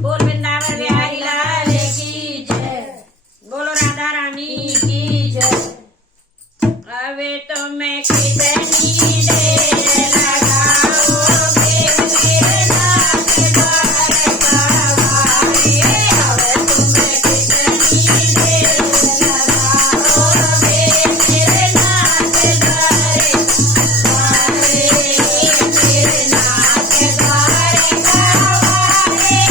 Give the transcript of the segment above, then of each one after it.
बोल वृंदावन बिहारी लाल की जय, बोलो राधा रानी की जय। अबे तो मैं कितनी देर लगाओगे मेरे नाथ द्वार कवारे, अबे तुम्हें कितनी देर लगाओगे मेरे नाथ द्वार कवारे, मेरे नाथ द्वार कवारे,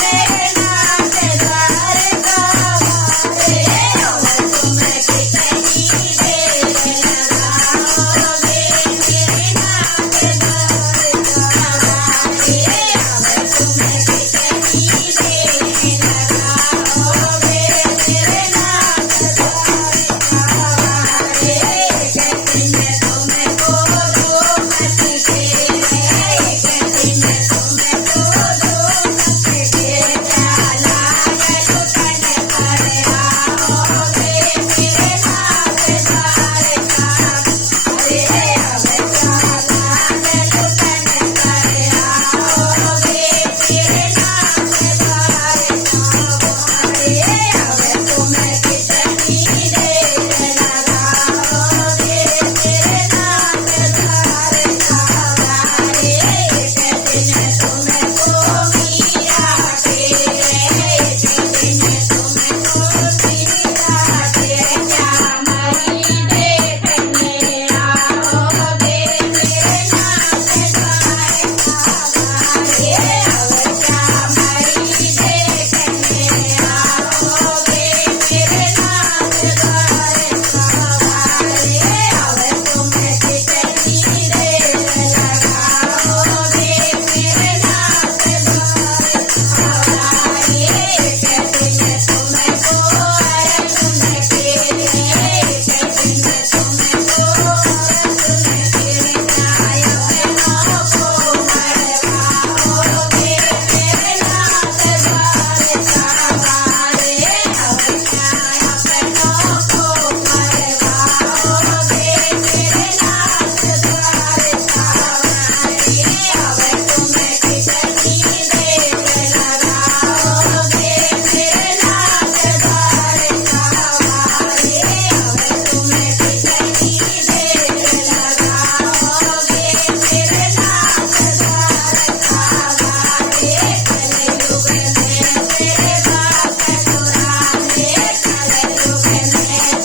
मेरे नाथ द्वार कवारे, अबे तुम्हें कितनी देर लगाओगे मेरे नाथ द्वार कवारे, अबे तुम्हें कितनी देर लगाओगे मेरे नाथ द्वार कवारे। कहते मैं तुम्हें को दो मत के, कहते मैं तुम्हें को दो मत के, प्याला लुटन पर आओगे मेरे नाथ द्वार कवारे, अबे प्याला लुटन पर आओगे मेरे नाथ द्वार कवारे, अबे तुम्हें कितनी देर लगाओगे मेरे नाथ द्वार कवारे। कहते मैं तुम्हें को मीरा के, कहते मैं तुम्हें को मीरा के, श्यामली देखने आओगे मेरे नाथ द्वार कवारे, अबे श्यामली देखने आओगे मेरे नाथ द्वार कवारे, अबे तुम्हें कितनी देर लगाओगे मेरे नाथ द्वार कवारे। कहते मैं तुम्हें को अर्जुन के, कहते मैं तुम्हें को अर्जुन के, न्याय बहनों को मरवाओगे मेरे नाथ द्वार कवारे, अबे न्याय बहनों को मरवाओगे मेरे नाथ द्वार कवारे, अबे तुम्हें कितनी देर लगाओगे मेरे नाथ द्वार कवारे, अबे तुम्हें कितनी देर लगाओगे मेरे नाथ द्वार कवारे। कलयुग में तेरे बात पुराने, कलयुग में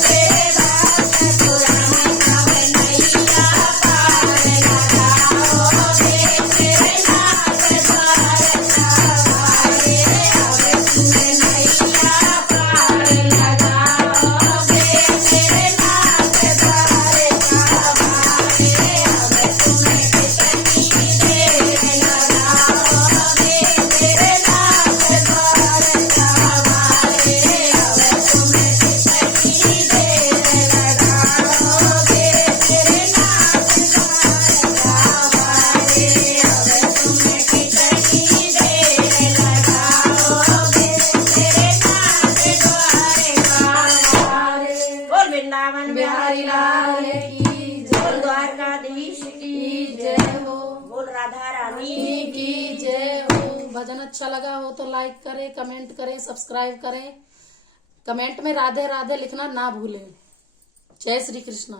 तेरे बात पुराने, अब नैया पार लगाओगे मेरे नाथ द्वार कवारे, अबे तुम्हें नैया पार लगाओगे मेरे नाथ द्वार कवारे, अबे तुम्हें कितनी देर लगाओगे मेरे नाथ द्वार कवारे, अबे तुम्हें कितनी देर लगाओगे मेरे नाथ द्वार कवारे, अबे तुम्हें कितनी देर लगाओगे मेरे नाथ द्वार कवारे। बोल वृंदावन बिहारी लाल की जय, बोल द्वारकाधीश की जय हो, बोल राधा रानी की जय हो। भजन अच्छा लगा हो तो लाइक करें, कमेंट करें, सब्सक्राइब करें। कमेंट में राधे राधे लिखना ना भूलें। जय श्री कृष्ण।